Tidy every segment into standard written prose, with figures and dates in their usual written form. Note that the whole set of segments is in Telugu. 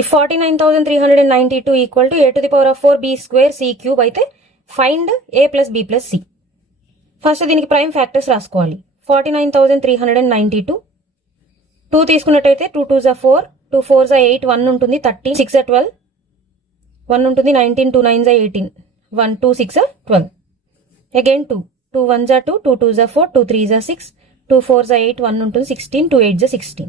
If 49,392 equal to a to the power of 4 b square c cube అయితే find a plus b plus c. First దీనికి ప్రైమ్ ఫ్యాక్టర్స్ రాసుకోవాలి. 49,392 2 తీసుకున్నట్టయితే 2 2s are 4 2 4s are 8 1 ఉంటుంది 13 6 are 12 1 ఉంటుంది 19 2 9s are 18 1 2 6 are 12 again 2 2 1s are 2 2 2s are 4 2 3s are 6 2 4s are 8 1 ఉంటుంది 16 2 8s are 16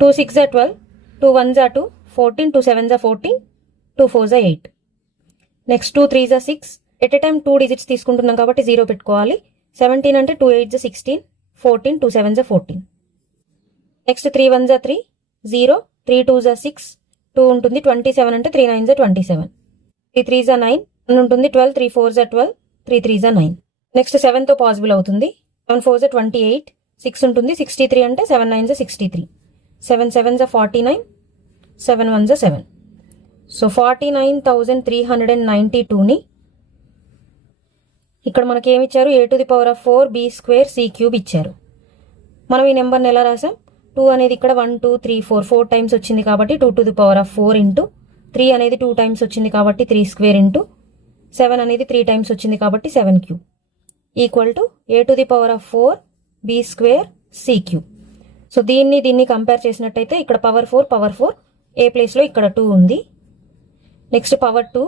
2 6 are 12 2 1s are 2 14 2 7s are 14 2 4s are 8 next 2 3s are 6 at a time 2 digits తీసుకుంటున్నాం కాబట్టి 0 పెట్టుకోవాలి 17 అంటే 2 8s are 16 14 2 7s are 14 next 3 1s are 3 0 3 2s are 6 2 ఉంటుంది 27 అంటే 3 9s are 27 3 3s are 9 1 ఉంటుంది 12 3 4s are 12 3 3s are 9 next 7 తో పాసిబుల్ అవుతుంది 7 4s are 28 6 ఉంటుంది 63 అంటే 7 9s are 63 7 7s are 49 7 1s are 7 so 49,392 ని ఇక్కడ మనకి ఏమి ఇచ్చారు a to the power of 4 b square c cube ఇచ్చారు. మనం ఈ నెంబర్ని ఎలా రాసాం 2 అనేది ఇక్కడ 1 2 3 4 టైమ్స్ వచ్చింది కాబట్టి 2 to the power of 4 into 3 అనేది 2 టైమ్స్ వచ్చింది కాబట్టి 3 స్క్వేర్ ఇంటూ 7 అనేది 3 టైమ్స్ వచ్చింది కాబట్టి 7 cube equal to a to the power of 4 b square c cube. So దీన్ని కంపేర్ చేసినట్టయితే ఇక్కడ పవర్ 4 a ప్లేస్లో ఇక్కడ 2 ఉంది నెక్స్ట్ పవర్ 2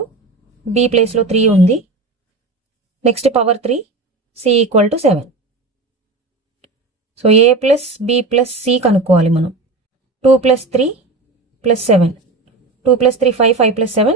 b ప్లేస్లో 3 ఉంది next power 3 c equal to 7. So a plus b plus c కనుక్కోవాలి మనం 2 ప్లస్ 3 ప్లస్ 7 2 ప్లస్ 3 5 5 ప్లస్ 7